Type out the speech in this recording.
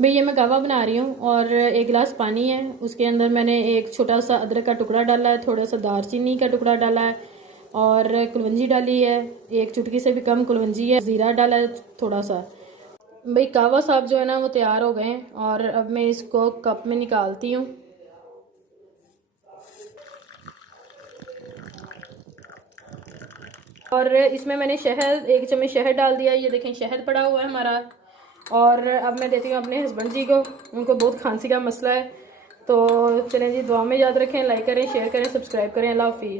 भाई ये मैं कहवा बना रही हूँ और एक गिलास पानी है, उसके अंदर मैंने एक छोटा सा अदरक का टुकड़ा डाला है, थोड़ा सा दालचीनी का टुकड़ा डाला है और कुलवंजी डाली है, एक चुटकी से भी कम कुलवंजी है, ज़ीरा डाला है थोड़ा सा। भाई कहवा साहब जो है ना वो तैयार हो गए हैं और अब मैं इसको कप में निकालती हूँ। और इसमें मैंने शहद, एक चम्मच शहद डाल दिया, ये देखें शहद पड़ा हुआ है हमारा। और अब मैं देती हूँ अपने हस्बैंड जी को, उनको बहुत खांसी का मसला है। तो चलें जी, दुआ में याद रखें, लाइक करें, शेयर करें, सब्सक्राइब करें। अल्लाह हाफिज़।